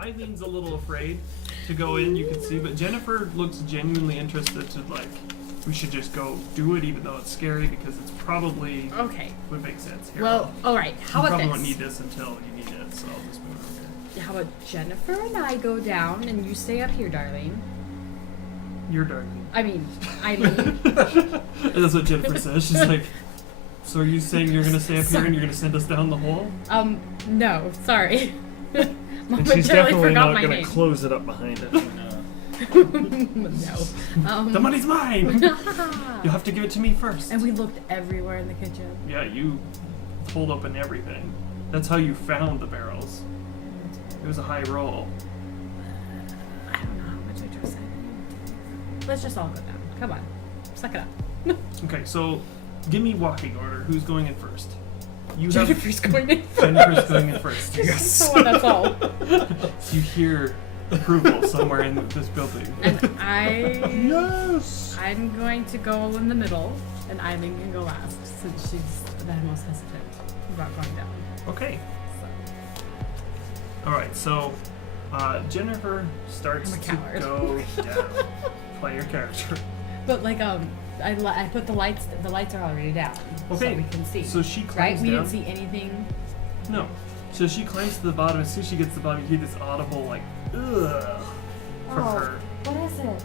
Eileen's a little afraid to go in, you can see, but Jennifer looks genuinely interested to, like, we should just go do it even though it's scary because it's probably would make sense here. Well, alright, how you about probably this? won't need this until you need it, so I'll just move it over here. How about Jennifer and I go down and you stay up here, darling? You're Darlene. I mean, Eileen. That's what Jennifer says. She's like, so are you saying you're going to stay up here and you're going to send us down the hole? No, sorry. And she's definitely not going to close it up behind it. No. The money's mine! You'll have to give it to me first. And we looked everywhere in the kitchen. Yeah, you pulled open everything. That's how you found the barrels. It was a high roll. I don't know how much I trust that. Let's just all go down. Come on. Suck it up. Okay, so give me walking order. Who's going in first? Jennifer's going in first. Jennifer's going in first. Yes. So that's all. So you hear approval somewhere in this building. And Yes! I'm going to go in the middle, and Eileen can go last, since she's the most hesitant about going down. Okay. So. Alright, so Jennifer starts I'm a to coward. go down. Play your character. But like I put the lights are already down, Okay. so we can see. So she climbs right? We down. didn't see anything. No. So she climbs to the bottom. As soon as she gets to the bottom, you hear this audible, like, ugh, from her. What is it?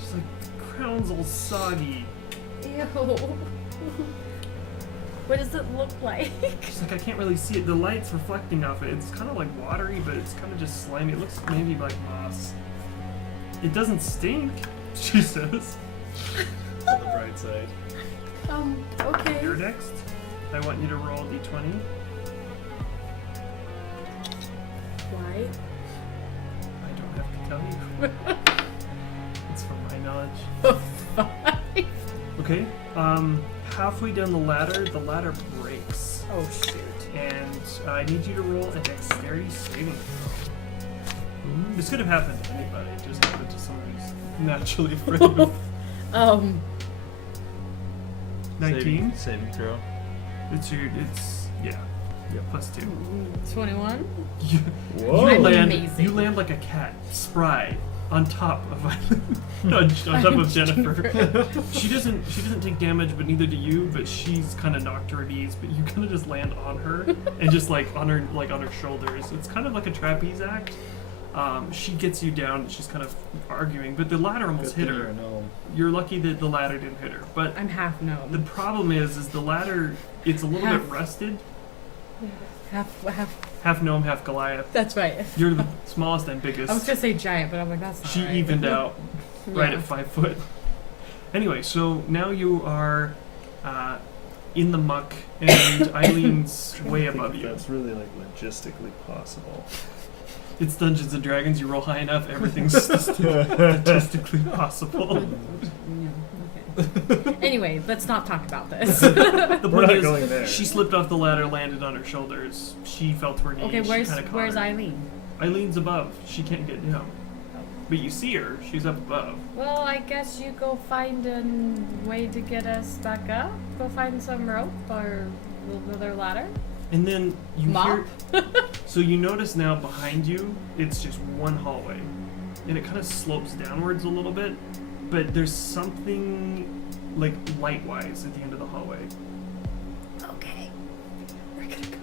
She's like, crown's all soggy. Ew. What does it look like? She's like, I can't really see it. The light's reflecting off it. It's kind of like watery, but it's kind of just slimy. It looks maybe like moss. It doesn't stink, she says. On the bright side. Okay. You're next. I want you to roll d20. Why? I don't have to tell you. It's from my knowledge. Fine. Okay. Halfway down the ladder breaks. Oh shoot. And I need you to roll a dexterity saving throw. This could have happened to anybody. It just happened to someone who's naturally afraid of 19. Saving throw. Yeah, +2. 21. Whoa! Amazing. You land like a cat, spry, on top of on top of Jennifer. She doesn't take damage, but neither do you. But she's kind of knocked to her knees. But you kind of just land on her and just like on her shoulders. It's kind of like a trapeze act. She gets you down. And she's kind of arguing, but the ladder almost hit her. No. You're lucky that the ladder didn't hit her. But I'm half the gnome. problem is the ladder. It's a little bit rusted. Half. Half gnome, half Goliath. That's right. You're the smallest and biggest. I was gonna say giant, but I'm like that's not She right. evened out right Yeah. at 5 foot. Anyway, so now you are in the muck, and Eileen's way above you. That's really like logistically possible. It's Dungeons and Dragons. You roll high enough, everything's statistically possible. Yeah, okay. Anyway, let's not talk about this. The We're point not is, going there. she slipped off the ladder, landed on her shoulders. She fell to her knees. Okay, She where's kinda caught her. Eileen? Eileen's above. She can't get down. But you see her. She's up above. Well, I guess you go find a way to get us back up. Go find some rope or another ladder. And then you Mop? hear. So you notice now behind you, it's just one hallway, and it kind of slopes downwards a little bit. But there's something like light-wise at the end of the hallway. Okay. We're gonna go.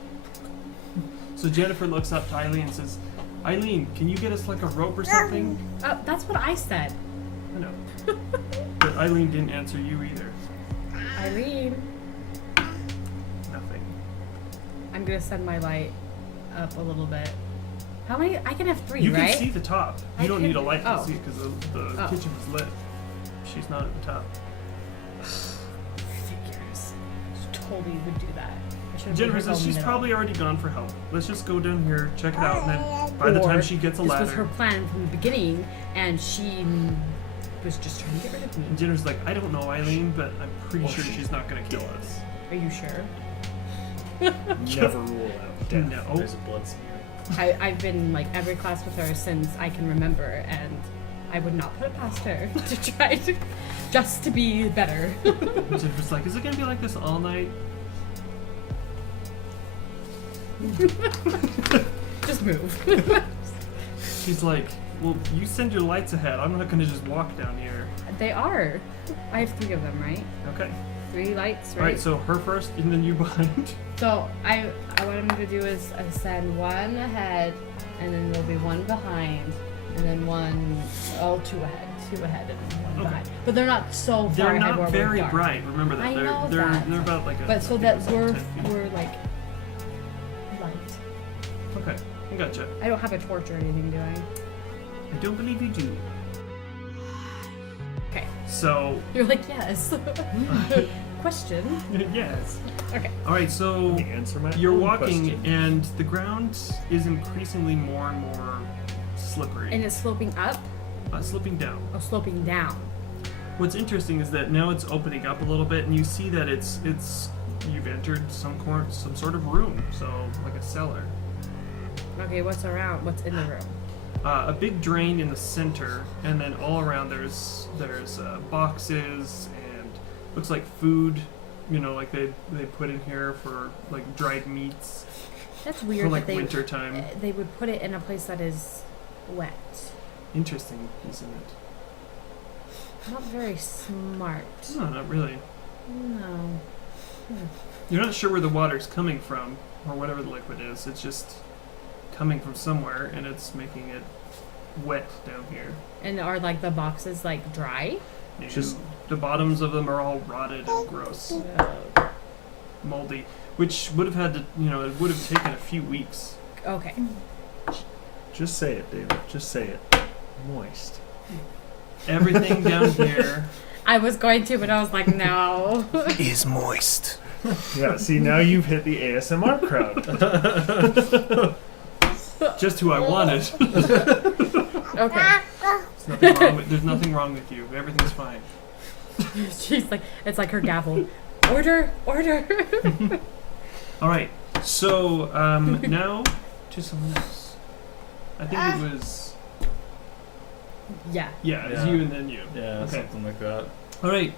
So Jennifer looks up to Eileen and says, "Eileen, can you get us like a rope or something?" That's what I said. I know. But Eileen didn't answer you either. Eileen. Nothing. I'm gonna send my light up a little bit. How many? I can have 3, You right? can see the top. You I don't can- need a light to oh. see it because the Oh. kitchen is lit. She's not at the top. Figures. Totally would do that. I should've Jennifer made her says go she's middle. probably already gone for help. Let's just go down here, check it out, and then by the Or time she gets a this ladder, was her plan from the beginning, and she was just trying to get rid of me. and Jennifer's like, I don't know, Eileen, but I'm pretty Well, sure she's not gonna kill us. Are you sure? Never rule out death. No. There's a blood smear. I've been like every class with her since I can remember, and I would not put it past her to try to just to be better. Jennifer's like, is it gonna be like this all night? Just move. She's like, well, you send your lights ahead. I'm not gonna just walk down here. They are. I have 3 of them, right? Okay. 3 lights, right? Alright, so her first and then you behind. So what I'm gonna do is send 1 ahead, and then there'll be 1 behind, and then 2 ahead, 2 ahead, and 1 behind. But they're not so far They're ahead not where very we're dark. bright. Remember that. I know they're that. they're about like a. But so that we're 10 feet. like light. Okay, I gotcha. I don't have a torch or anything, do I? I don't believe you do. Okay. So. You're like, yes. Question. Yes. Okay. All right, so The answer my you're own walking, question. and the ground is increasingly more and more slippery. And it's sloping up Slipping down. or sloping down? What's interesting is that now it's opening up a little bit, and you see that it's you've entered some sort of room, so like a cellar. Okay, what's around? What's in the room? A big drain in the center, and then all around there's boxes and looks like food, you know, like they put in here for like dried meats That's weird for like that winter time. they would put it in a place that is wet. Interesting, isn't it? Not very smart. No, not really. No. You're not sure where the water's coming from or whatever the liquid is. It's just coming from somewhere, and it's making it wet down here. And are like the boxes like dry? Just- The bottoms of them are all rotted and gross, moldy, which would have had to, it would have taken a few weeks. Okay. Just say it, David. Just say it. Moist. Everything down here I was going to, but I was like, no. is moist. Yeah, see, now you've hit the ASMR crowd. Just who I wanted. Okay. There's nothing wrong with you. Everything's fine. She's like, it's like her gavel. Order, order. All right. So now to someone else. I think it was. Yeah. Yeah, it was Yeah. you and then you. Yeah, Okay. something like that. All right.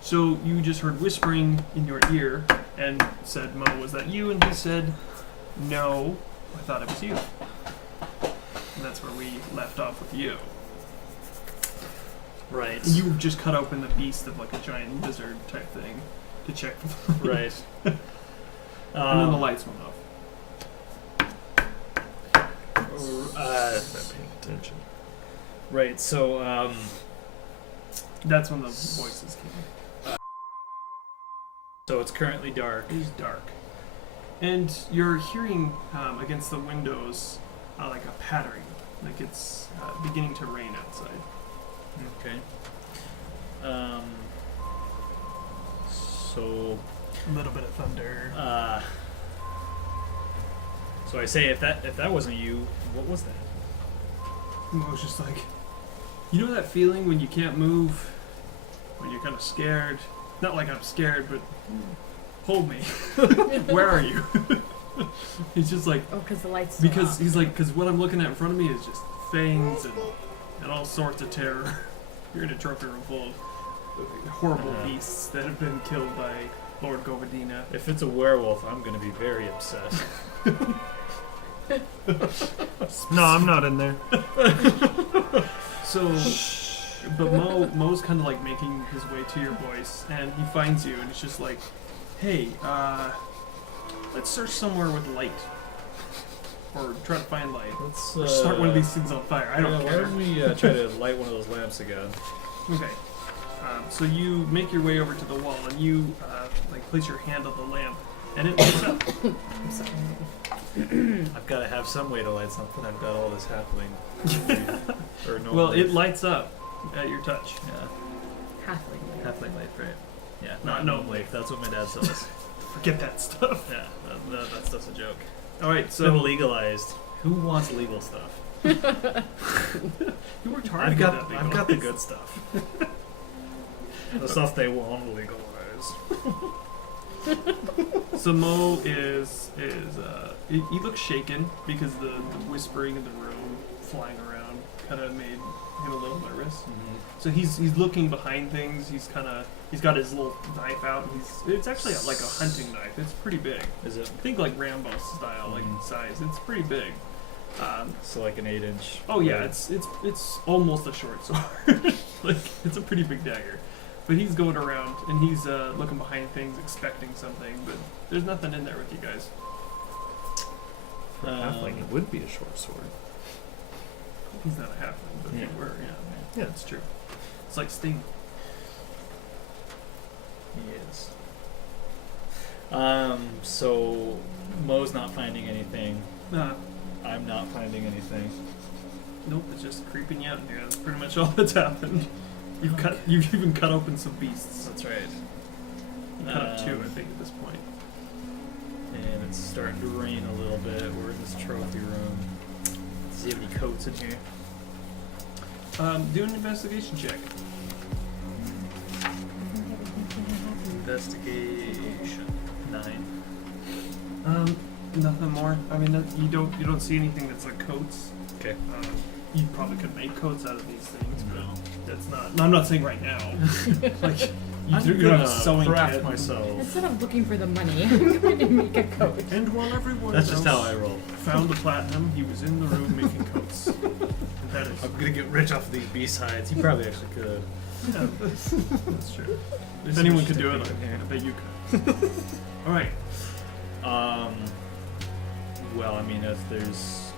So you just heard whispering in your ear and said, "Mo, was that you?" And he said, "No, I thought it was you." And that's where we left off with you. Right. And you just cut open the beast of like a giant lizard type thing to check for the Right. and then the lights went off. Not paying attention. Right. So, That's when the voices came. so it's currently dark. It is dark. And you're hearing against the windows like a pattering. Like it's beginning to rain outside. Okay. So, A little bit of thunder. so I say, if that wasn't you, what was that? And I was just like, you know that feeling when you can't move? When you're kind of scared? Not like I'm scared, but hold me. Where are you? He's just like, Oh, because the lights. Still because off. he's like, because what I'm looking at in front of me is just fangs and all sorts of terror. You're in a trophy room full of horrible beasts that have been killed by Lord Govardina. If it's a werewolf, I'm going to be very upset. No, I'm not in there. So, but Mo's kind of like making his way to your voice, and he finds you, and it's just like, hey, let's search somewhere with light, or try to find light, Let's or start one of these things on fire. I don't Why care. don't we try to light one of those lamps again? Okay. So you make your way over to the wall, and you like place your hand on the lamp, and it lights up. I'm sorry. I've got to have some way to light something. I've got all this halfling. or no. Well, it light. lights up at your touch. Yeah, Halfling. halfling light, right? Yeah, Not no gnome light. That's what my dad says. Forget that stuff. Yeah, that stuff's a joke. All right, It's been so legalized. Who wants legal stuff? you worked hard. I've to get got that I've got the legalized. good stuff. The stuff they won't legalize. So Mo is he looks shaken because the whispering in the room, flying around, kind of made him a little nervous. So he's looking behind things. He's got his little knife out. And it's actually like a hunting knife. It's pretty big. Is it? Think like Rambo style, like Mhm. size. It's pretty big. So like an 8-inch. Oh yeah, blade. it's almost a short sword. Like it's a pretty big dagger. But he's going around and he's looking behind things, expecting something, but there's nothing in there with you guys. For a halfling, it would be a short sword. He's not a halfling, but Yeah. if he were, yeah. Yeah. That's true. It's like Sting. Yes. So Mo's not finding anything. I'm not finding anything. Nope, it's just creeping you out in here. That's pretty much all that's happened. You've even cut open some beasts. That's right. You cut up 2, I think, at this point. And it's starting to rain a little bit. We're in this trophy room. Does he have any coats in here? Do an investigation check. Investigation 9. Nothing more. I mean, you don't see anything that's like coats. Okay. You probably could make coats out of these things, but No. that's not. No, I'm not saying right now. Like you I'm don't have a gonna sewing craft kit. myself. Instead of looking for the money, I'm going to make a coat. And while everyone That's else just how I roll. found the platinum, he was in the room making coats. And that is. I'm gonna get rich off of these beast hides. You probably actually could. Yeah, that's true. If There's anyone some could do it, stick in here. I bet you could. All right. Well, I mean, if there's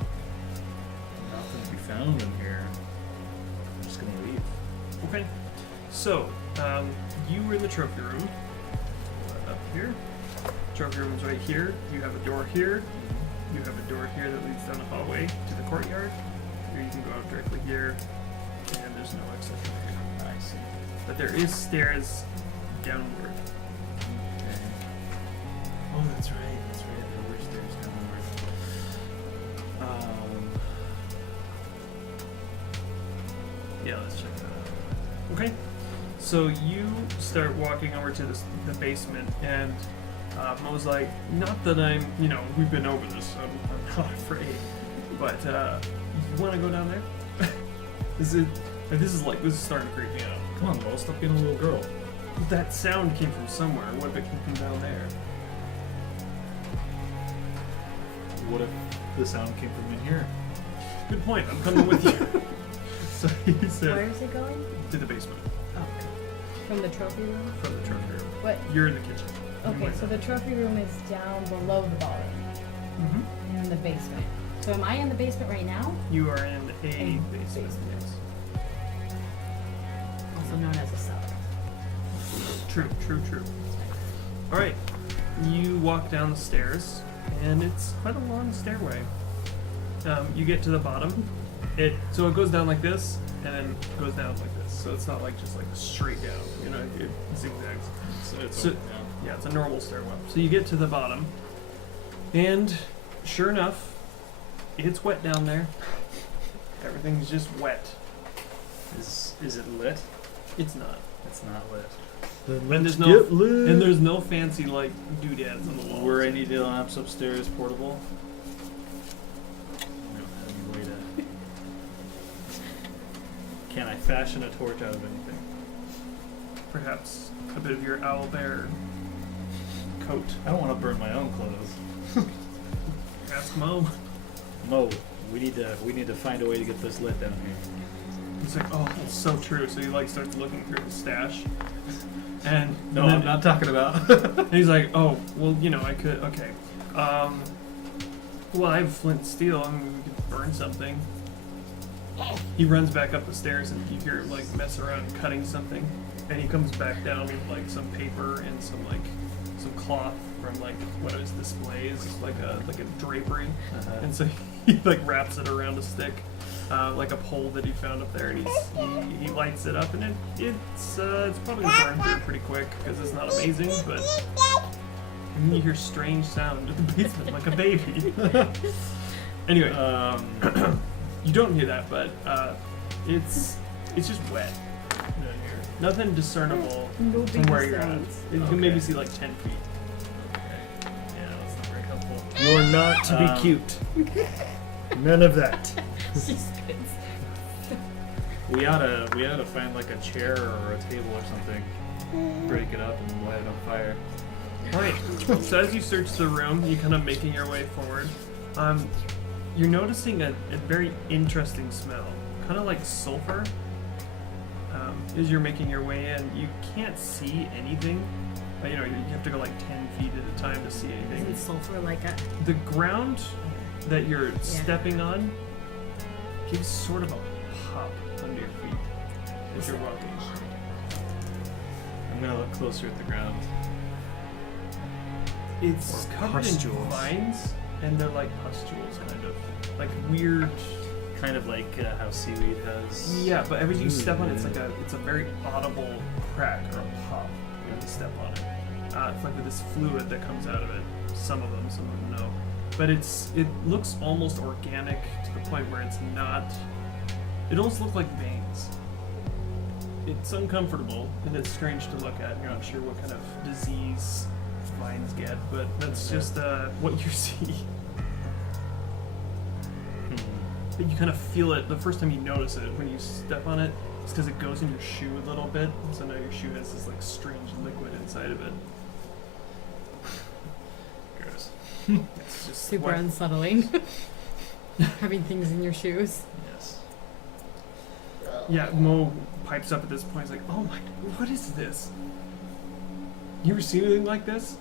nothing to be found in here, I'm just gonna leave. Okay. So, you were in the trophy room. Up here. Trophy room's right here. You have a door here. You have a door here that leads down the hallway to the courtyard. Or you can go out directly here. And there's no exit from here. I see. But there is stairs downward. Okay. Oh, that's right. That's right. There were stairs downward. Yeah, let's check that out. Okay. So you start walking over to the basement, and Mo's like, not that I'm, we've been over this, so I'm not afraid. But you want to go down there? This is starting to creep me out. Come on, Mo, stop being a little girl. That sound came from somewhere. What if it came from down there? What if the sound came from in here? Good point. I'm coming with you. So he Where said is it going? to the basement Oh, okay. From the trophy room? from the trophy room. What? You're in the kitchen. Okay, so the trophy room is down below the ballroom Mm-hmm. in the basement. So am I in the basement right now? You are in a A basement. basement. Yes. Also known as a cellar. True. All right. You walk down the stairs, and it's quite a long stairway. You get to the bottom. It goes down like this, and then goes down like this. So it's not like just like straight down. It zigzags. So- Yeah, it's a normal stairwell. So you get to the bottom, and sure enough, it's wet down there. Everything's just wet. Is it lit? It's not. It's not lit. Then there's let's no- get lit. And there's no fancy like doodads on the walls. Were any lamps upstairs portable? We don't have any way to. Can I fashion a torch out of anything? Perhaps a bit of your owl bear coat. I don't want to burn my own clothes. Ask Mo. Mo, we need to find a way to get this lit down here. He's like, oh, that's so true. So he like starts looking through his stash, and No, and then- I'm not talking about. And he's like, oh, well, I could. Okay. Well, I have flint and steel. I mean, we could burn something. He runs back up the stairs, and you hear him like mess around cutting something, and he comes back down with like some paper and some cloth from like one of his displays, like a drapery, and so he like wraps it around a stick, like a pole that he found up there, and he lights it up, and it's probably gonna burn through pretty quick because it's not amazing, but and you hear strange sound in the basement like a baby. Anyway, you don't hear that, but it's just wet down here. Nothing discernible No from big where you're at. sounds. You can Okay. maybe see like 10 feet. Yeah, that's not very helpful. You're not to be cute. None of that. She spits. We ought to find like a chair or a table or something, break it up and light it on fire. Alright, so as you search the room, you're kind of making your way forward. you're noticing a very interesting smell, kind of like sulfur. As you're making your way in, you can't see anything. You know, you have to go like 10 feet at a time to see anything. Isn't sulfur like a... The ground that you're stepping on gives sort of a pop under your feet as you're walking. I'm gonna look closer at the ground. It's Or covered in pustules. vines, and they're like pustules, kind of. Like weird... Kind of like how seaweed has. Yeah, but every time you step on it, it's a very audible crack or a pop when you step on it. It's like this fluid that comes out of it. Some of them no. But it looks almost organic to the point where it's not. It almost looks like veins. It's uncomfortable and it's strange to look at. You're not sure what kind of disease vines get, but that's just what you see. But you kind of feel it the first time you notice it. When you step on it, it's because it goes in your shoe a little bit. So now your shoe has this like strange liquid inside of it. Gross. It's just Super what- unsettling. Having things in your shoes. Yes. Yeah, Mo pipes up at this point. He's like, "Oh my, what is this? You ever seen anything like this?"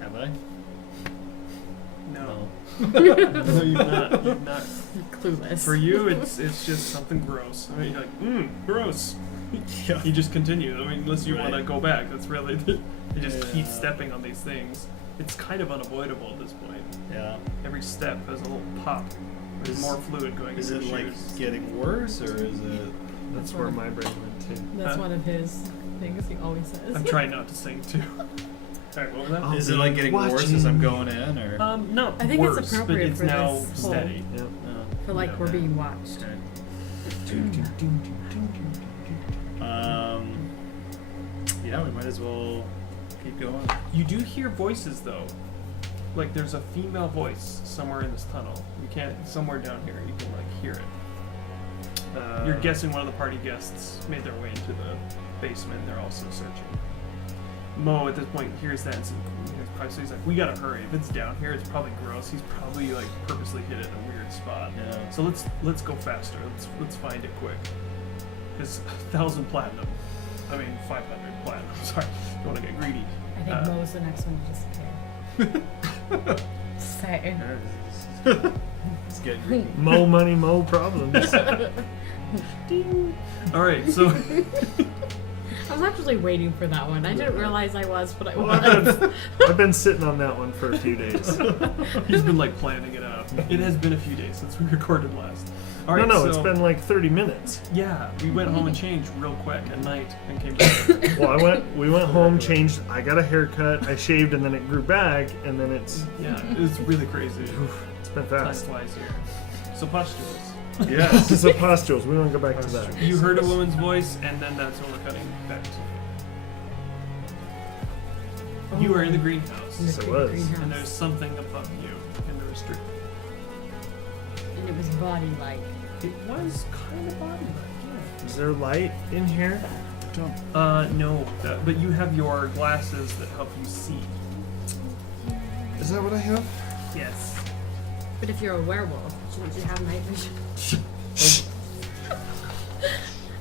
Have I? No. No, you've not. You've not. You're clueless. For you, it's just something gross. I mean, you're like, gross. Yeah. You just continue. I mean, unless you Right. want to go back. That's really. You just keep Yeah. stepping on these things. It's kind of unavoidable at this point. Yeah. Every step has a little pop. There's more fluid going Is into it your like shoes. getting worse or is it? That's where my brain went too. That's Huh? one of his things he always says. I'm trying not to sing too. Alright, what was that? I'll Is it be like getting worse as I'm going in or? Not I think it's worse, but appropriate it's for now this whole- steady. Yep. For like Yeah. we're being watched. Okay. Yeah, we might as well keep going. You do hear voices though. Like there's a female voice somewhere in this tunnel. You can't somewhere down here. You can like hear it. You're guessing one of the party guests made their way into the basement. They're also searching. Mo at this point hears that and so he's like, "We gotta hurry. If it's down here, it's probably gross. He's probably like purposely hit it in a weird spot. Yeah. So let's go faster. Let's find it quick. Because 1,000 platinum. I mean 500 platinum. Sorry, don't want to get greedy. I think Mo's the next one to disappear. Say. It's getting tricky. Mo money, mo problems. All right, so I was actually waiting for that one. I didn't realize I was, but I Well, was. I've been sitting on that one for a few days. he's been like planning it out. It has been a few days since we recorded last. All right, no, so it's been like 30 minutes. yeah, we went home and changed real quick at night and came back. Well, we went home, changed. I got a haircut. I shaved, and then it grew back, and then it's It's really crazy. it's been Time fast. flies here. So pustules. Yes, so pustules. We won't go back to that. You heard a woman's voice, and then that's when we're cutting back to. You are in the greenhouse, So it was. and there's something above you in the restrict. And it was body-like. It was kind of body-like, yeah. Is there light in here? No, but you have your glasses that help you see. Is that what I have? Yes. But if you're a werewolf, shouldn't you have night vision?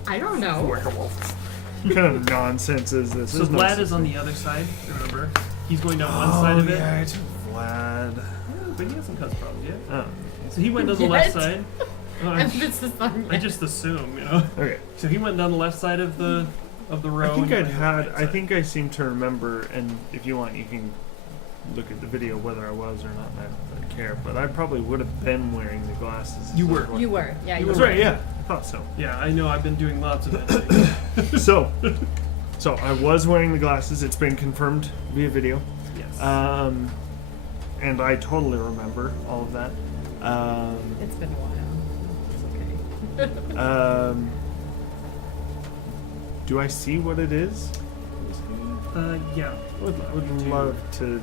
I don't know. What kind of nonsense is this? So There's no Vlad is such on thing. the other side, remember? He's going down one side of it. Yeah, it's Vlad. But he hasn't cussed problems yet. Oh, So he went down the left Yet? side. Emphasis on I just assume, you know. okay. So he went down the left side of the row. I think and you I'd went down the had. right I side. think I seem to remember, and if you want, you can look at the video whether I was or not. I don't care, but I probably would have been wearing the glasses. You were. You were. Yeah, you You That's were. right. Yeah, I thought so. Yeah, I know. I've been doing lots of editing. So I was wearing the glasses. It's been confirmed via video. Yes. And I totally remember all of that. It's been a while. It's okay. Do I see what it is? Yeah. Would love to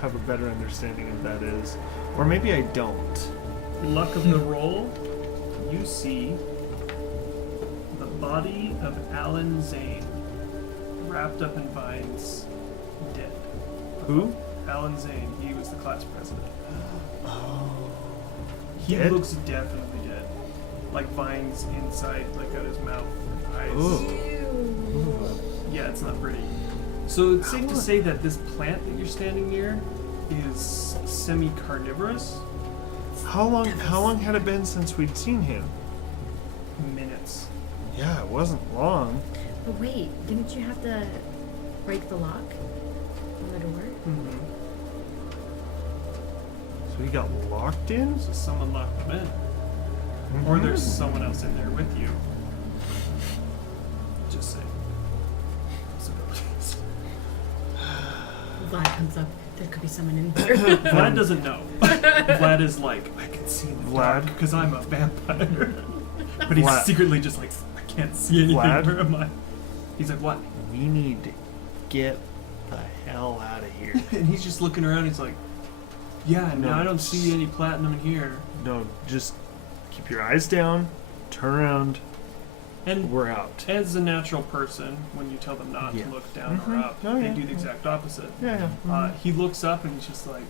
have a better understanding of that is, or maybe I don't. Luck of the roll, you see the body of Alan Zane wrapped up in vines, dead. Who? Alan Zane, he was the class president. He dead? looks definitely dead. Like vines inside, like out his mouth and eyes. Ooh. Yeah, it's not pretty. So it's safe to say that this plant that you're standing near is semi-carnivorous. How long had it been since we'd seen him? Minutes. Yeah, it wasn't long. But wait, didn't you have to break the lock on the door? Mm-hmm. So he got locked in? So someone locked him in. Or there's someone else in there with you. Just saying. Possibilities. Vlad comes up. There could be someone in here. Vlad doesn't know. Vlad is like, I can see in the dark Vlad? because I'm a vampire. But he's Vlad. secretly just like, I can't see anything. Vlad? Where am I? He's like, what? We need to get the hell out of here. And he's just looking around. He's like, yeah, no, No. I don't see any platinum in here. No, just keep your eyes down, turn around, And we're out. as a natural person, when you tell them not Yeah. to look down or Mhm. up, Oh, they yeah. do the exact opposite. Yeah. He looks up and he's just like,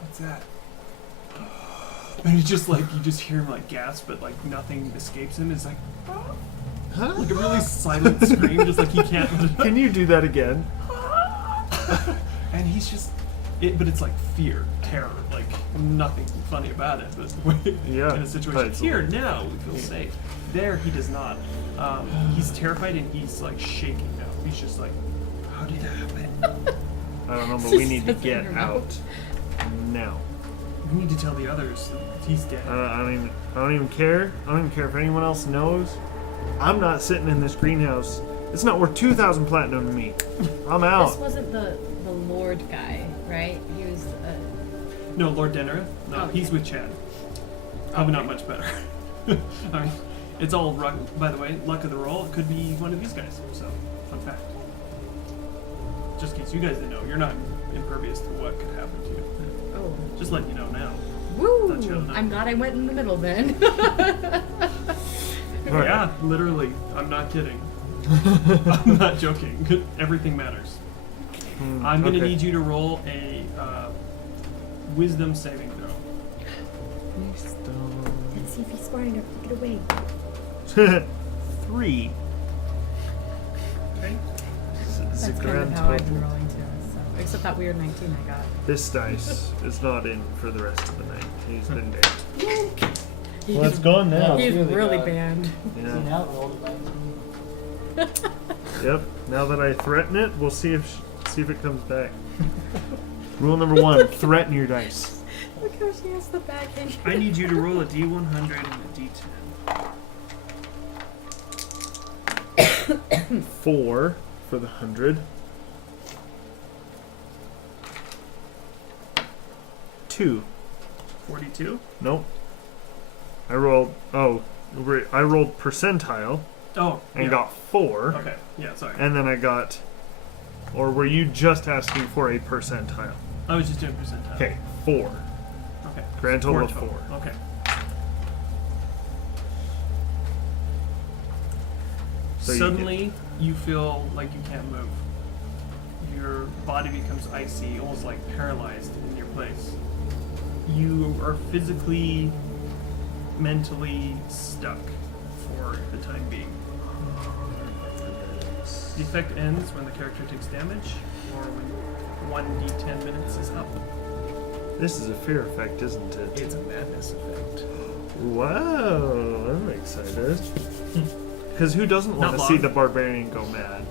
what's that? And he's just like, you just hear him like gasp, but like nothing escapes him. It's like, Huh? like a really silent scream, just like he can't. Can you do that again? And he's just, but it's like fear, terror, like nothing funny about it. But Yeah, in a but situation it's here, a- now we feel safe. There, he does not. He's terrified and he's like shaking now. He's just like, how did that happen? I don't know, but She we need to says it get in her out mouth. now. We need to tell the others that he's dead. I don't even care. I don't even care if anyone else knows. I'm not sitting in this greenhouse. It's not worth 2,000 platinum to me. I'm This out. wasn't the Lord guy, right? He was. No, Lord Dennerith. No, Okay. he's with Chad. Probably not Okay. much better. I mean, it's all by the way, luck of the roll. It could be one of these guys. So, fun fact. Just in case you guys didn't know, you're not impervious to what could happen to you. Oh. Just letting you know now. Woo! Not sure. I'm glad I went in the middle then. Right. Yeah, literally. I'm not kidding. I'm not joking. Everything matters. I'm gonna need you to roll a wisdom saving throw. Let's see if he's smart enough to get away. 3. Okay. That's kind of grand how I've been total. rolling too. So, except that weird 19 I got. This dice is not in for the rest of the night. He's been dead. He's, Well, it's gone now. He's Really really bad. banned. See, Yeah. now it rolled it back. Yep. Now that I threaten it, we'll see if it comes back. Rule number 1: threaten your dice. Look how she has the back end. I need you to roll a d100 and a d10. 4 for the 100. 2. 42. Nope. I rolled. I rolled percentile Oh, and yeah. got 4. Okay. Yeah. Sorry. And then I got. Or were you just asking for a percentile? I was just doing percentile. Okay, 4. Okay. Grand total of 4. Okay. So you Suddenly, you feel like you can't move. Your body becomes icy, almost like paralyzed in your place. You are physically, mentally stuck for the time being. The effect ends when the character takes damage, or when 1d10 minutes is up. This is a fear effect, isn't it? It's a madness effect. Wow, I'm excited. Because who doesn't want Not to see long. the barbarian go mad?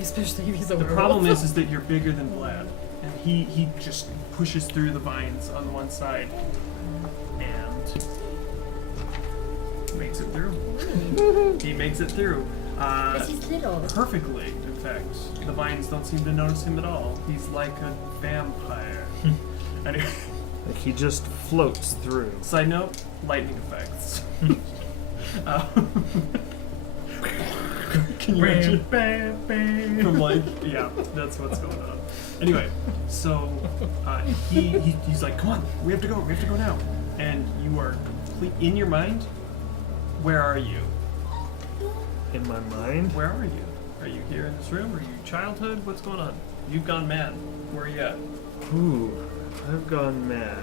Especially if he's a The werewolf. problem is that you're bigger than Vlad, and he just pushes through the vines on one side and makes it through. He makes it through. Because he's little. Perfectly, in fact. The vines don't seem to notice him at all. He's like a vampire. Anyway, Like he just floats through. side note, lightning effects. Can you imagine? From like, yeah, that's what's going on. Anyway, so he's like, come on, we have to go now. And you are complete in your mind. Where are you? In my mind, Where are you? Are you here in this room? Are you childhood? What's going on? You've gone mad. Where are you at? ooh, I've gone mad.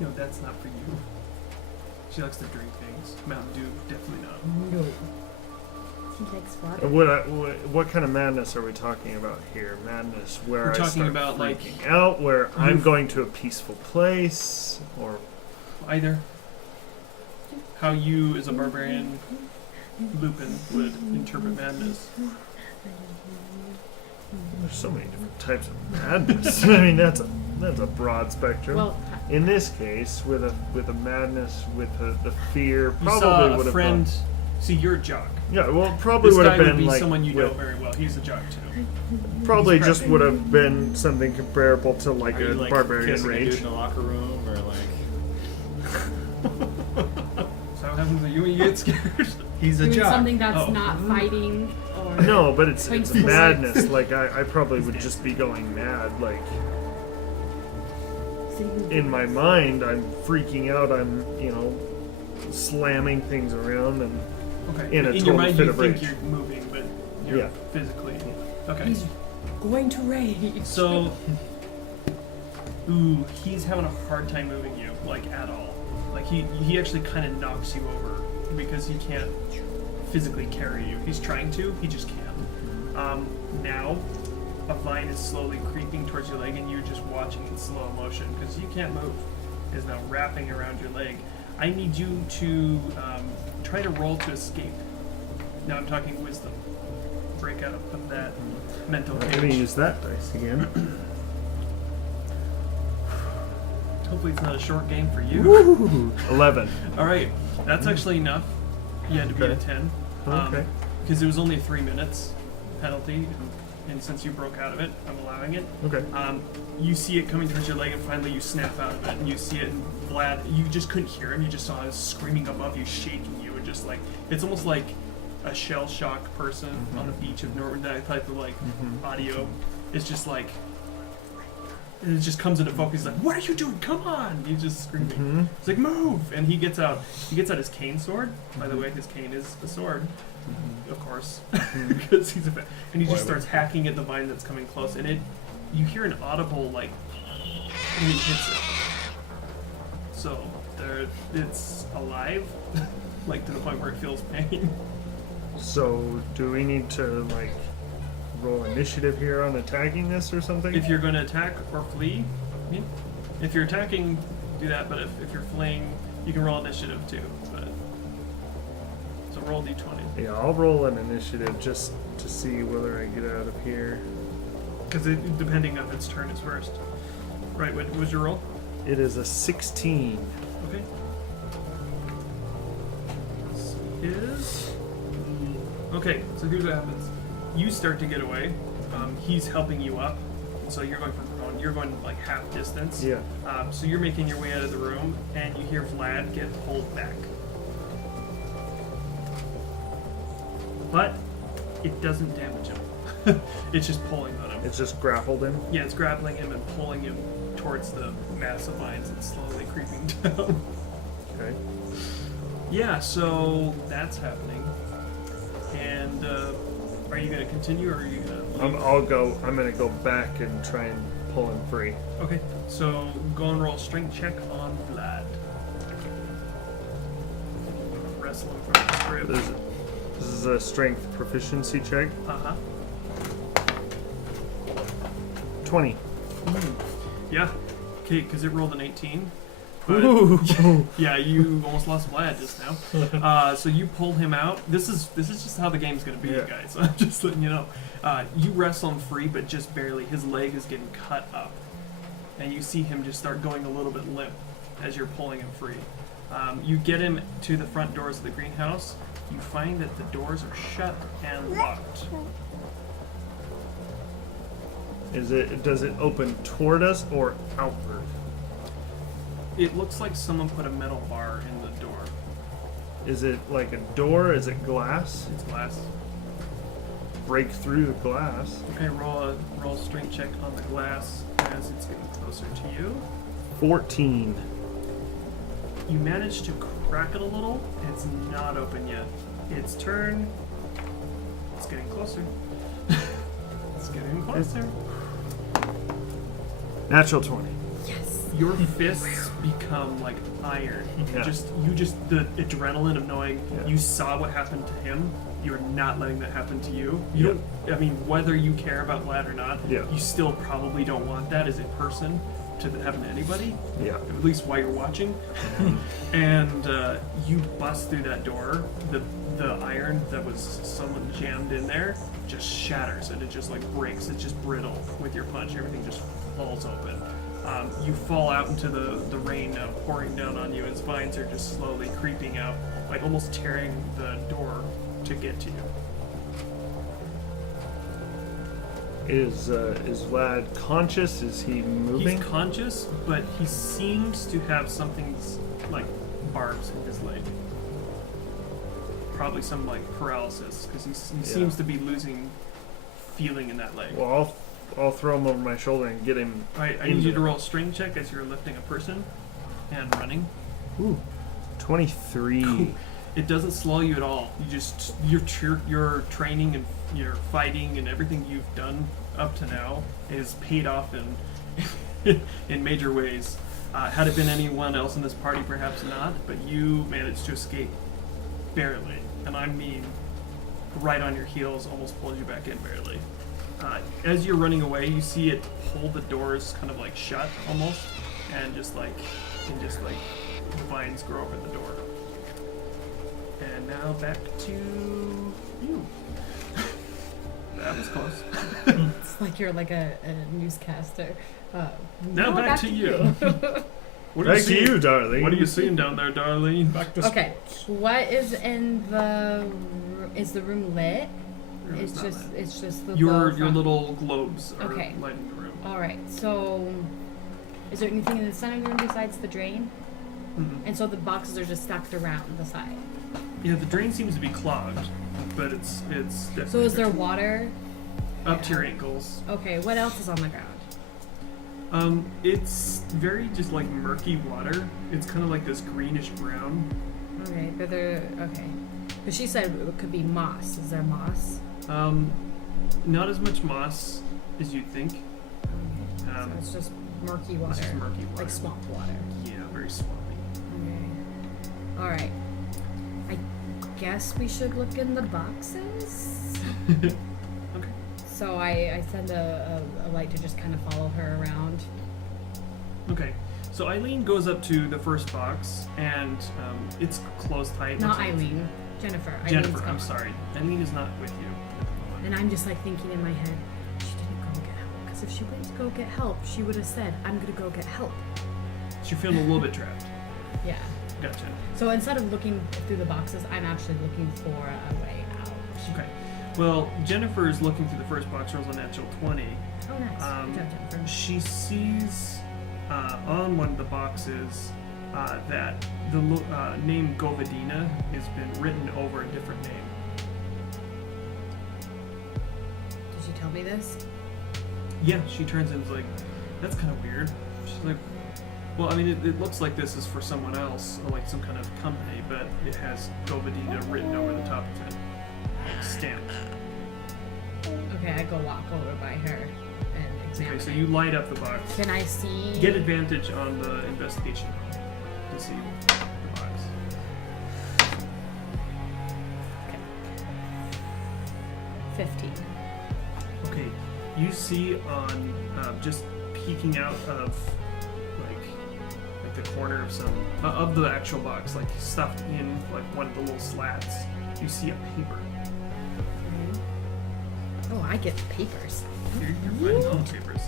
No, that's not for you. She likes to drink things. Mountain Dew, definitely not. No. He likes water. What kind of madness are we talking about here? Madness where We're I talking start about, like, freaking out, where I'm you've- going to a peaceful place, or Either. How you, as a barbarian Lupin, would interpret madness. there's so many different types of madness. I mean, that's a broad spectrum. Well, In this case, with a madness, with the fear, You probably saw would a have friend. gone. See, you're a jock. Yeah, well, probably This would guy have would been be like someone you know with- very well. He's a jock too. Probably He's just prepping. would have been something comparable to like Are you a like barbarian kissing a dude rage. in the locker room, or like? So what happens when you get scared? He's doing something that's Oh. not fighting or No, but it's Playing it's sports. madness. Like I probably would just be going mad. Like in my mind, I'm freaking out. I'm slamming things around and Okay. In a your total mind, fit you of think rage. you're moving, but you're Yeah. physically. Okay. He's going to rage. So, ooh, he's having a hard time moving you, like at all. Like he actually kind of knocks you over because he can't physically carry you. He's trying to, he just can't. Now, a vine is slowly creeping towards your leg, and you're just watching in slow motion because you can't move. Is now wrapping around your leg. I need you to try to roll to escape. Now I'm talking wisdom. Break out of that mental I'm gonna cage. use that dice again. Hopefully it's not a short game for you. Woo! 11. All right, that's actually enough. You had to beat a Okay. 10. Okay. Because it was only 3 minutes penalty, and since you broke out of it, I'm allowing it. Okay. You see it coming towards your leg, and finally you snap out of it, and you see it, and Vlad, you just couldn't hear him. You just saw him screaming above you, shaking you, and just like, it's almost like a shell shock person on the beach of Norton, that type of like audio. It's just like, and it just comes into focus. He's like, "What are you doing? Come on!" He's just screaming. It's like, "Move!" And he gets out. He gets out his cane sword. By the way, his cane is a sword, of course, because he's a. And he just starts hacking at the vine that's coming close. And it, you hear an audible like, and he hits it. So there, it's alive, like to the point where it feels pain. So, do we need to like roll initiative here on attacking this or something? If you're going to attack or flee, if you're attacking, do that. But if you're fleeing, you can roll initiative too. But so roll d20 Yeah, I'll roll an initiative just to see whether I get out of here. because depending on its turn is first. Right. What was your roll? It is a 16. Okay. This is okay. So here's what happens. You start to get away. He's helping you up. So you're going from prone. You're going like half distance. Yeah. So you're making your way out of the room, and you hear Vlad get pulled back. But it doesn't damage him. It's just pulling on him. It's just grappled him. Yeah, it's grappling him and pulling him towards the mass of vines that's slowly creeping down. Okay. Yeah, so that's happening. And are you going to continue, or are you going to... I'm gonna go back and try and pull him free. Okay, so go and roll a strength check on Vlad. Wrestle him from the grip. This is a strength proficiency check. Uh-huh. 20. Yeah. Okay, because it rolled an 18. But Ooh. yeah, you almost lost Vlad just now. So you pulled him out. This is just how the game's gonna be, Yeah. you guys. I'm just letting you know. You wrestle him free, but just barely. His leg is getting cut up, and you see him just start going a little bit limp as you're pulling him free. You get him to the front doors of the greenhouse. You find that the doors are shut and locked. Does it open toward us or outward? It looks like someone put a metal bar in the door. Is it like a door? Is it glass? It's glass. Break through the glass. Okay, roll a strength check on the glass as it's getting closer to you. 14. You manage to crack it a little. It's not open yet. Its turn. It's getting closer. It's getting closer. Natural 20. Yes. Your fists become like iron. Yeah. You just the adrenaline of knowing Yeah. you saw what happened to him. You're not letting that happen to you. Yeah. You don't. I mean, whether you care about Vlad or not, Yeah. you still probably don't want that as a person to happen to anybody. Yeah. At least while you're watching. And you bust through that door. The iron that was someone jammed in there just shatters and it just like breaks. It's just brittle with your punch. Everything just falls open. You fall out into the rain now pouring down on you as vines are just slowly creeping out, like almost tearing the door to get to you. Is Vlad conscious? Is he moving? He's conscious, but he seems to have something's like barbs in his leg. Probably some like paralysis because he seems to be losing feeling in that leg. Well, I'll throw him over my shoulder and get him. Alright, I need you to roll a strength check as you're lifting a person and running. Ooh, 23. Cool. It doesn't slow you at all. You just your training and your fighting and everything you've done up to now is paid off in in major ways. Had it been anyone else in this party, perhaps not, but you managed to escape barely, and I mean right on your heels, almost pulled you back in barely. As you're running away, you see it pull the doors kind of like shut almost, and just like vines grow over the door. And now back to you. That was close. It's like you're like a newscaster. Now back to you. What are Back to seeing? you, darling. What are you seeing down there, Darlene? Back to Okay, what is in the? Is the room lit? Room is not lit. It's just the Your glow from- little globes are Okay. lighting the room. All right. So, is there anything in the center of the room besides the drain? Mhm. And so the boxes are just stacked around the side. Yeah, the drain seems to be clogged, but it's definitely So is there water? up to your ankles. Okay. What else is on the ground? It's very just like murky water. It's kind of like this greenish brown. Okay, but there. Okay. But she said it could be moss. Is there moss? Not as much moss as you'd think. So it's just murky water. It's just murky water. Like swamp water. Yeah, very swampy. Okay. All right. I guess we should look in the boxes. Okay. So I send a light to just kind of follow her around. Okay. So Eileen goes up to the first box, and it's closed tight. Not Looks like- Eileen. Jennifer. Jennifer, Eileen's I'm gone. sorry. Eileen is not with you at the moment. And I'm just like thinking in my head, she didn't go get help. Because if she went to go get help, she would have said, I'm going to go get help. So you're feeling a little bit trapped. Yeah. Gotcha. So instead of looking through the boxes, I'm actually looking for a way out. Okay. Well, Jennifer is looking through the first box, rolls a natural 20. Oh, nice. Good job, Jennifer. She sees on one of the boxes that the name Govedina has been written over a different name. Did she tell me this? Yeah, she turns and is like, that's kind of weird. She's like, well, I mean, it looks like this is for someone else, or like some kind of company, but it has Govedina written over the top of it, like stamped. Okay, I go walk over by her and examine Okay, so it. you light up the box. Can I see? Get advantage on the investigation to see the box. Okay. 15. Okay, you see on just peeking out of like the corner of some of the actual box, like stuffed in like one of the little slats, you see a paper. Oh, I get papers. You're finding all the papers.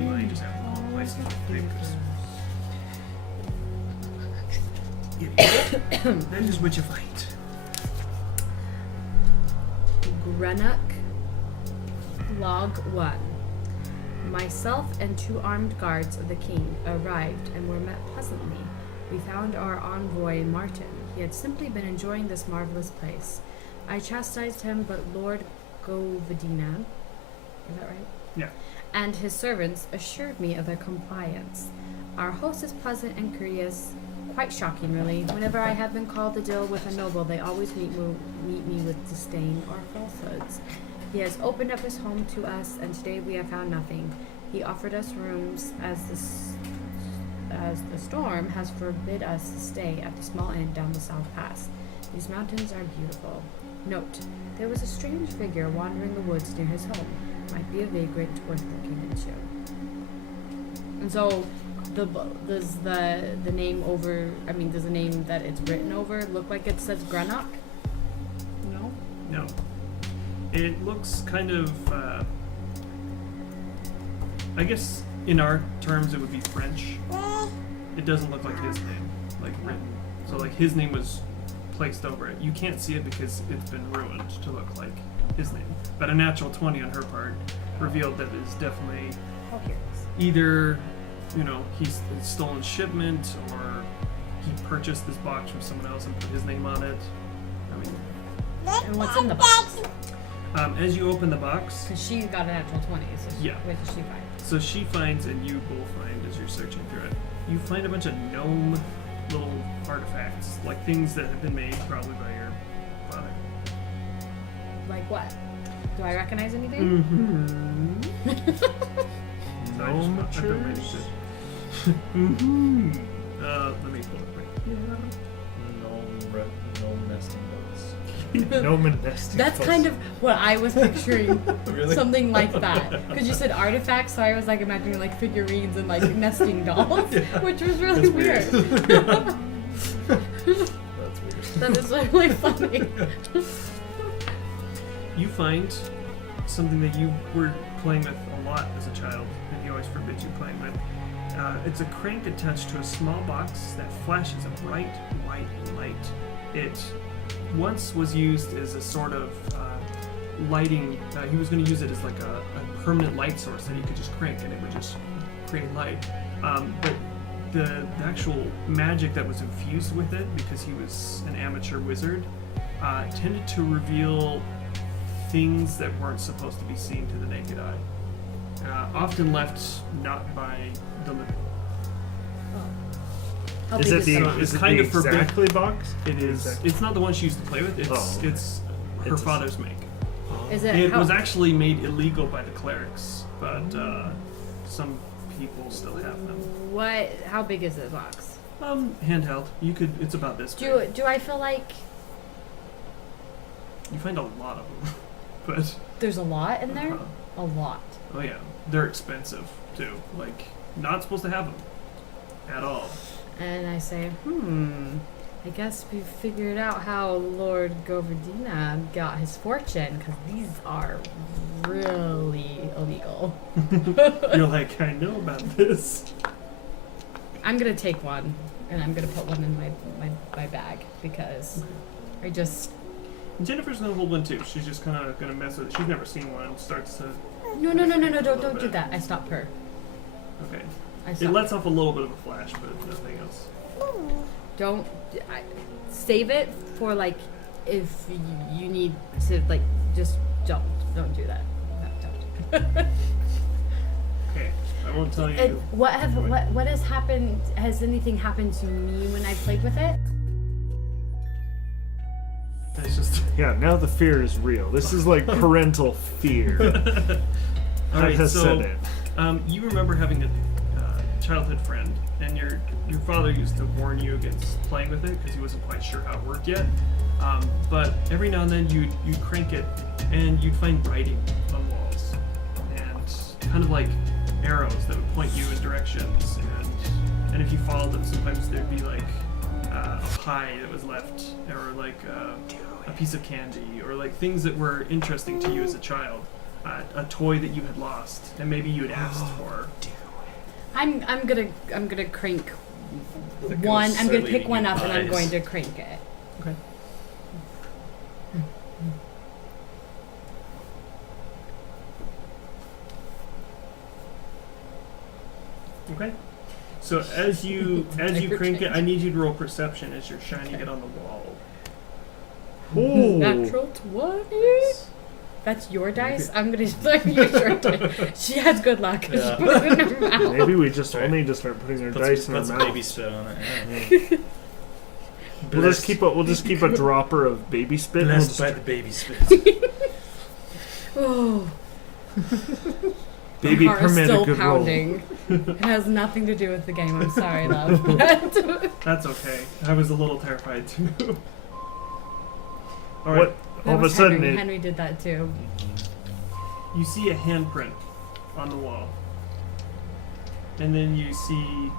Well, you just have all license papers. That is what you find. Greenock, Log 1. Myself and 2 armed guards of the king arrived and were met pleasantly. We found our envoy Martin. He had simply been enjoying this marvelous place. I chastised him, but Lord Govedina, is that right? Yeah. And his servants assured me of their compliance. Our host is pleasant and courteous, quite shocking really. Whenever I have been called to deal with a noble, they always meet me with disdain or falsehoods. He has opened up his home to us, and today we have found nothing. He offered us rooms as the as the storm has forbid us to stay at the small inn down the South Pass. These mountains are beautiful. Note, there was a strange figure wandering the woods near his home. Might be a vagrant worth looking into. And so, does the name over? I mean, does the name that it's written over look like it says Greenock? No. No. It looks kind of, I guess in our terms it would be French. It doesn't look like his name, like written. So like his name was placed over it. You can't see it because it's been ruined to look like his name. But a natural 20 on her part revealed that it's definitely Oh, here it is. either, you know, he's a stolen shipment or he purchased this box from someone else and put his name on it. I mean, And what's in the box? as you open the box, Because she got a natural 20, so Yeah. what did she find? so she finds, and you both find as you're searching through it, you find a bunch of gnome little artifacts, like things that have been made probably by your father. Like what? Do I recognize anything? Mm-hmm. Gnome I've been reading chairs? it. Mm-hmm. Let me pull it right here. No nesting boats. Gnome and nesting That's boats. kind of what I was picturing. Really? Something like that. Because you said artifacts, so I was like imagining like figurines and like nesting dolls, which was really weird. That's weird. That is really funny. You find something that you were playing with a lot as a child, that he always forbids you playing with. It's a crank attached to a small box that flashes a bright white light. It once was used as a sort of lighting. He was going to use it as like a permanent light source that he could just crank and it would just create light. But the actual magic that was infused with it, because he was an amateur wizard, tended to reveal things that weren't supposed to be seen to the naked eye. Often left not by the living. How Is big it the, the box? It's is it kind the of forbidden. exactly box? It is. Exact- It's not the one she used to play with. It's Oh, okay. it's her It's a- father's make. Is it? It how, was actually made illegal by the clerics, but some people still have them. what? How big is this box? Handheld. You could. It's about this big. Do I feel like You find a lot of them, but there's a lot in there? uh, A lot. oh yeah, they're expensive too. Like not supposed to have them at all. And I say, I guess we figured out how Lord Govardina got his fortune, because these are really illegal. You're like, I know about this. I'm gonna take one, and I'm gonna put one in my bag, because I just... Jennifer's gonna hold one too. She's just kind of gonna mess with it. She's never seen one. Starts to. No, don't do that. I stopped her. Okay. I It stopped. lets off a little bit of a flash, but nothing else. Don't... save it for, like, if you need to, like, just don't do that. No, don't. Okay. I won't tell you. And what has happened? Has anything happened to me when I played with it? It's just. Yeah, now the fear is real. This is like parental fear. All That right. has So, set in. you remember having a childhood friend, and your father used to warn you against playing with it because he wasn't quite sure how it worked yet. But every now and then you'd crank it, and you'd find writing on walls, and kind of like arrows that would point you in directions. And if you followed them, sometimes there'd be like a pie that was left, or like a piece of candy, or like things that were interesting to you as a child. A toy that you had lost, and maybe you had asked for. I'm gonna crank The one. ghosts I'm are gonna pick leading one you up, and I'm pies. going to crank it. Okay. So as you Never crank it, change. I need you to roll perception as you're shining it on the wall. Ooh. Natural 20. That's your dice. I'm gonna use your dice. She has good luck. Yeah. She put it in her mouth. Maybe we just Right. all need to start putting our Put dice some, in put our some baby mouths. spit on it. Yeah. We'll just keep a dropper of baby spit. And we'll Blessed just, by the baby spit. Oh. Baby My heart is permit a still good roll. pounding. It has nothing to do with the game. I'm sorry, love. But That's okay. I was a little terrified too. All right. What? that All of a was sudden, Henry. it. Henry did that too. You see a handprint on the wall, and then you see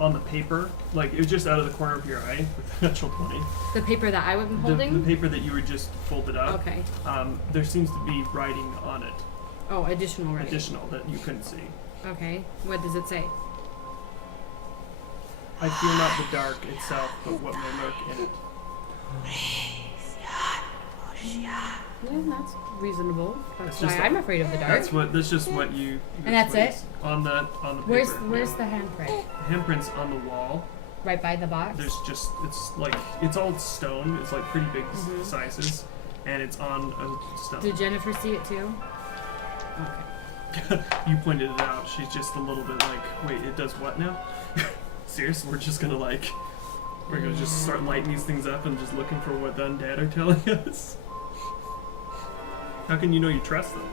on the paper, like it was just out of the corner of your eye with the natural 20. The paper that I was holding. The paper that you were just folded up. Okay. There seems to be writing on it, Oh, additional writing. additional that you couldn't see. Okay. What does it say? I fear not the dark itself, but what may lurk in it. Yeah, that's reasonable. That's That's why just I'm afraid of the dark. That's just what you. And that's what it? it's on the paper. Where's the handprint? handprints on the wall? Right by the box. There's just it's all stone. It's like pretty big Mhm. sizes, and it's on a stone. Did Jennifer see it too? Okay. You pointed it out. She's just a little bit like, wait, it does what now? Serious? We're gonna just start lighting these things up and just looking for what the undead are telling us. How can you know you trust them?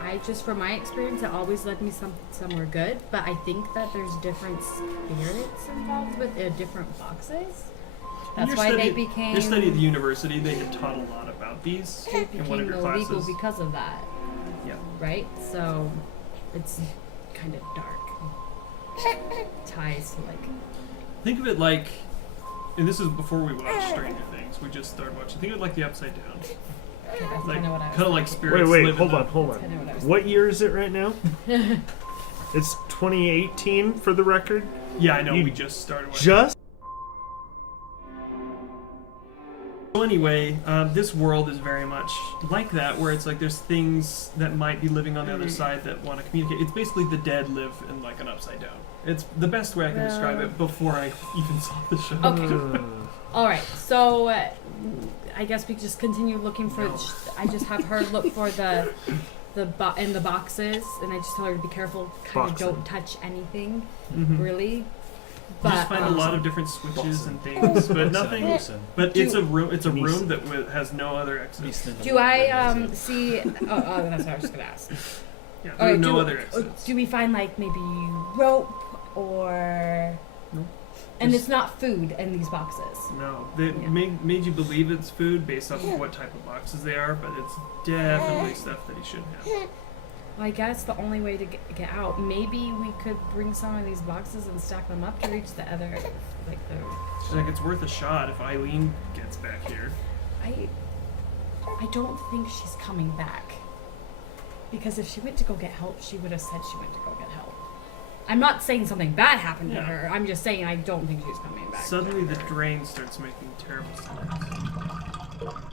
I just, from my experience, it always led me somewhere good. But I think that there's different spirits involved with different boxes. That's why they became. Your study at the university, they had taught a lot about these They in one of became your illegal classes. because of that, Yeah. right? So it's kind of dark. Ties to like. Think of it like, and this is before we watched Stranger Things. We just started watching. Think of it like the Upside Down. Okay, that's Like kind of what I was. kind of like thinking. spirits. Wait, live in hold the- on, hold That's kinda what I on. was What year is it right now? It's 2018 for the record. Yeah, I know. You We just started watching. Just So anyway, this world is very much like that, where it's like there's things that might be living on the other side that want to communicate. It's basically the dead live in like an upside down. It's the best way I can describe it before I even saw the show. Okay. All right, so I guess we just continue looking for. No. I just have her look for in the boxes, and I just tell her to be careful. Kind of Boxing. don't touch anything, Mhm. really. You just But find a lot of different switches Boxing. and things, but nothing. But it's Do- a room. It's a Neeson. room that has no other exits. do I see? Oh, that's what I was just gonna ask. Yeah, All there are right, no do, other exits. do we find like maybe rope or? No. And Just- it's not food in these boxes. No, they Yeah. made you believe it's food based off of what type of boxes they are, but it's definitely stuff that he shouldn't have. Well, I guess the only way to get out, maybe we could bring some of these boxes and stack them up to reach the other, like the. She's like, it's worth a shot if Eileen gets back here. I don't think she's coming back. Because if she went to go get help, she would have said she went to go get help. I'm not saying something bad happened to Yeah. her. I'm just saying I don't think she's coming back. Suddenly the drain starts making terrible sounds.